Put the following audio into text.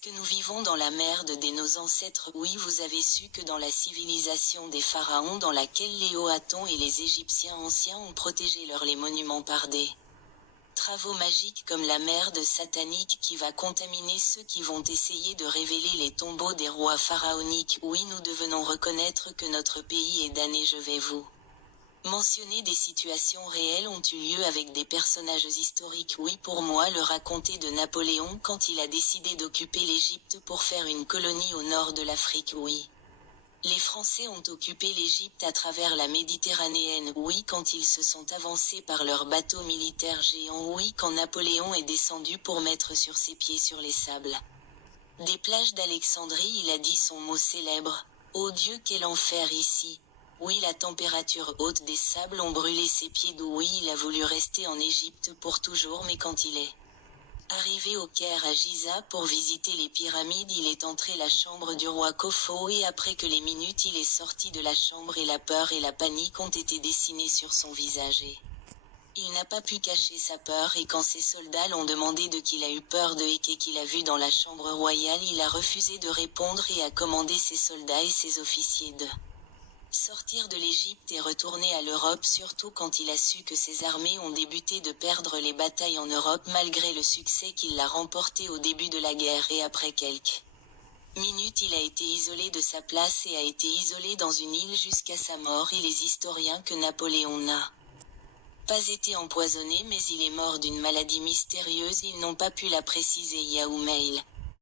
que nous vivons dans la merde de nos ancêtres? Oui, vous avez su que dans la civilisation des pharaons dans laquelle les Oatons et les Égyptiens anciens ont protégé les monuments par des travaux magiques comme la merde satanique qui va contaminer ceux qui vont essayer de révéler les tombeaux des rois pharaoniques. Oui, nous devons reconnaître que notre pays est damné. Je vais vous mentionner des situations réelles ont eu lieu avec des personnages historiques. Oui, pour moi, le raconté de Napoléon quand il a décidé d'occuper l'Égypte pour faire une colonie au nord de l'Afrique. Oui. Les Français ont occupé l'Égypte à travers la Méditerranéenne. Oui, quand ils se sont avancés par leurs bateaux militaires géants. Oui, quand Napoléon est descendu pour mettre sur ses pieds sur les sables des plages d'Alexandrie, il a dit son mot célèbre: ô Dieu, quel enfer ici! Oui, la température haute des sables ont brûlé ses pieds. Oui, il a voulu rester en Égypte pour toujours, mais quand il est arrivé au Caire à Giza pour visiter les pyramides, il est entré la chambre du roi Khofo et après que les minutes il est sorti de la chambre et la peur et la panique ont été dessinées sur son visage et il n'a pas pu cacher sa peur et quand ses soldats l'ont demandé de qu'il a eu peur de et qu'il a vu dans la chambre royale, il a refusé de répondre et a commandé ses soldats et ses officiers de sortir de l'Égypte et retourner à l'Europe, surtout quand il a su que ses armées ont débuté de perdre les batailles en Europe malgré le succès qu'il a remporté au début de la guerre et après quelques minutes il a été isolé de sa place et a été isolé dans une île jusqu'à sa mort et les historiens que Napoléon n'a pas été empoisonné mais il est mort d'une maladie mystérieuse, ils n'ont pas pu la préciser. Yahoo Mail.